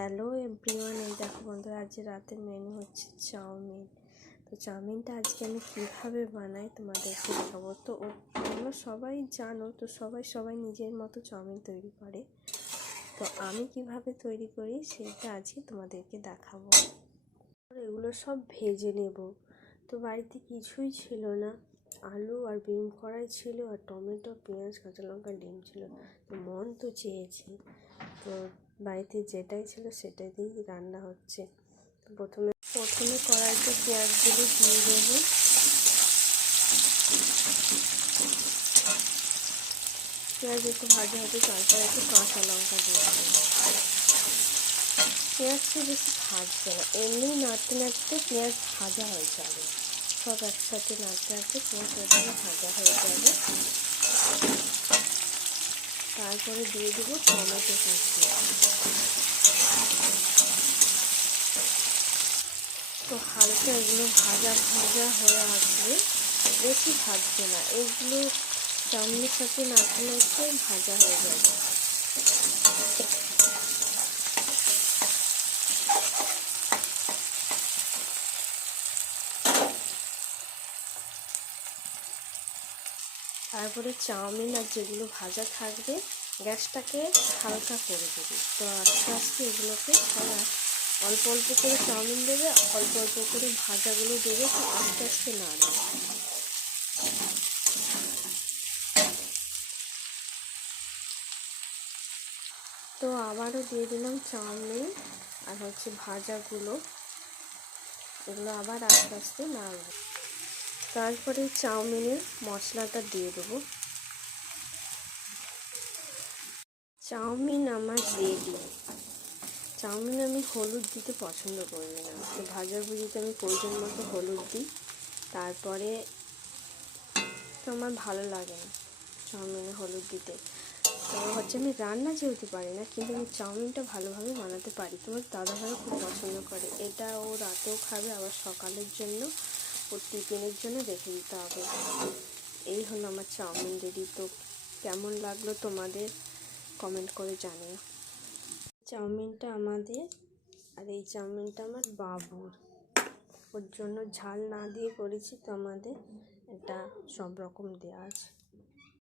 Hello everyone, এই দেখো বন্ধুরা, আজ রাতের মেনু হচ্ছে চাউমিন। তো চাউমিনটা আজকে আমি কীভাবে বানাই তোমাদেরকে দেখাবো। তো তোমরা সবাই জানো, তো সবাই নিজের মতো চাউমিন তৈরি করে। তো আমি কিভাবে তৈরি করি সেটা আজকে তোমাদেরকে দেখাবো। এগুলো সব ভেজে নেব। তো বাড়িতে কিছুই ছিল না, আলু আর বিম কড়াই ছিল, আর টমেটো, পেঁয়াজ, কাঁচা লঙ্কা, ডিম ছিল। তো মন তো চেয়েছে, তো বাড়িতে যেটাই ছিল সেটাই দিয়েই রান্না হচ্ছে। তো প্রথমে কড়াইতে পেঁয়াজগুলো দিয়ে দেবো। পেঁয়াজ একটু ভাজা হবে, তারপর একটু কাঁচা লঙ্কা দিয়ে দেবো। পেঁয়াজটা বেশি ভাজবে না, এমনি নাড়তে নাড়তে পেঁয়াজ ভাজা হয়ে যাবে। সব একসাথে নাড়তে নাড়তে পেঁয়াজ এভাবে ভাজা হয়ে যাবে। তারপরে দিয়ে দেবো টমেটো কুচি। তো হালকা এগুলো ভাজা হয়ে আসবে, বেশি ভাজবে না, এগুলো চাউমিনের সাথে নাড়তে নাড়তে ভাজা হয়ে যাবে। তারপরে চাউমিন আর যেগুলো ভাজা থাকবে গ্যাসটাকে হালকা করে দেবে। তো আস্তে আস্তে এগুলোকে অল্প অল্প করে চাউমিন দেবে, অল্প অল্প করে ভাজাগুলো দেবে, তো আস্তে আস্তে নাড়বে। তো আবারও দিয়ে দিলাম চাউমিন আর ভাজাগুলো, এগুলো আবার আস্তে আস্তে নাড়বে। তারপরে চাউমিনের মশলাটা দিয়ে দেবো। চাউমিন আমার রেডি। চাউমিন আমি হলুদ দিতে পছন্দ করি না, তো ভাজাভুজিতে আমি প্রয়োজন মতো হলুদ দিই। তারপরে তো আমার ভালো লাগে না চাউমিনে হলুদ দিতে। তো আমি রান্না যেহেতু পারি না, কিন্তু আমি চাউমিনটা ভালোভাবে বানাতে পারি। তোমার দাদাভাইও খুব পছন্দ করে এটা, ও রাতেও খাবে, আবার সকালের জন্য ওর টিফিনের জন্য রেখে দিতে হবে। এই হলো আমার চাউমিন রেডি। তো কেমন লাগলো তোমাদের কমেন্ট করে জানিও। চাউমিনটা আমাদের, আর এই চাউমিনটা আমার বাবুর, ওর জন্য ঝাল না দিয়ে করেছি। তো আমাদের এটা সব রকম দেওয়া আছে।